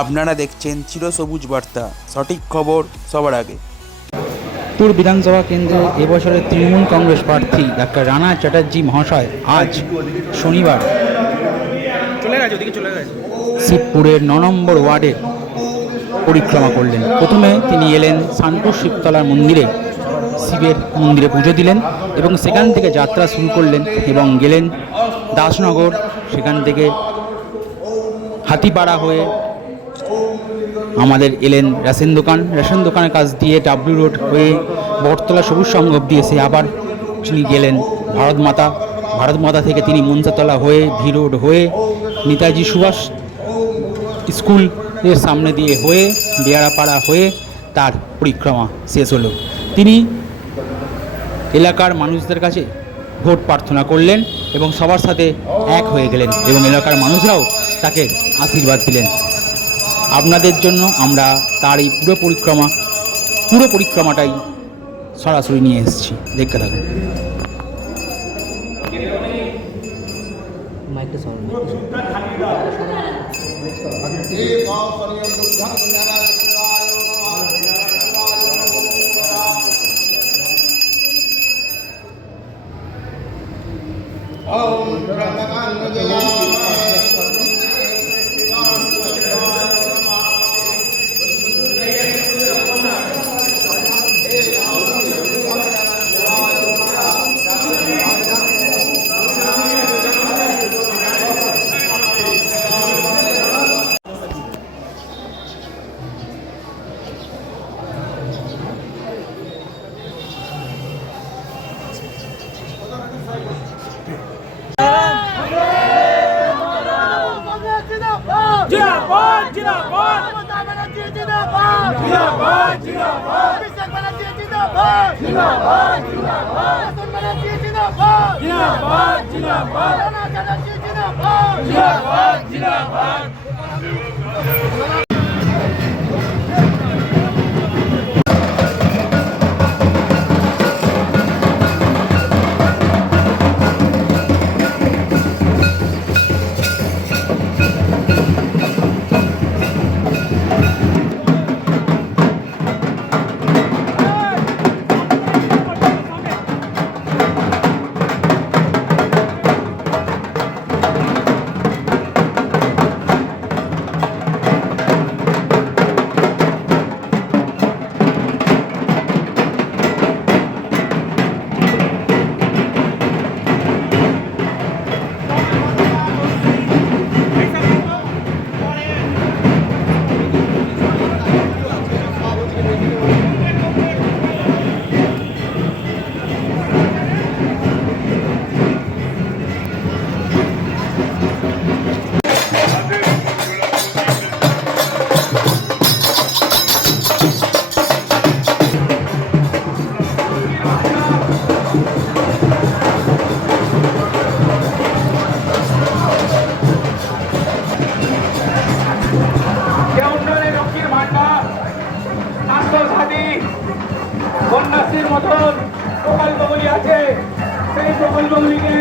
আপনারা দেখছেন চিরসবুজ বার্তা, সঠিক খবর সবার আগে। পুর বিধানসভা কেন্দ্রে এবছরের তৃণমূল কংগ্রেস প্রার্থী ডাক্তার রানা চ্যাটার্জি মহাশয় আজ শনিবার শিবপুরের ৯ নম্বর ওয়ার্ডে পরিক্রমা করলেন। প্রথমে তিনি এলেন শানপুর শিবতলার মন্দিরে, শিবের মন্দিরে পুজো দিলেন এবং সেখান থেকে যাত্রা শুরু করলেন এবং গেলেন দাসনগর, সেখান থেকে হাতিপাড়া হয়ে আমাদের এলেন রেশন দোকানের কাছ দিয়ে ডাব্লিউ রোড হয়ে বটতলা সবুজ সংঘ অব্দি এসে আবার তিনি গেলেন ভারত মাতা থেকে তিনি মনসাতলা হয়ে ভি রোড হয়ে নেতাজি সুভাষ স্কুলের সামনে দিয়ে হয়ে বেয়ারাপাড়া হয়ে তার পরিক্রমা শেষ হলো। তিনি এলাকার মানুষদের কাছে ভোট প্রার্থনা করলেন এবং সবার সাথে এক হয়ে গেলেন এবং এলাকার মানুষরাও তাকে আশীর্বাদ দিলেন। আপনাদের জন্য আমরা তার এই পুরো পরিক্রমাটাই সরাসরি নিয়ে এসেছি, দেখতে থাকুন। কন্যাশ্রীর মতন প্রকল্পগুলি আছে, সেই প্রকল্পগুলিকে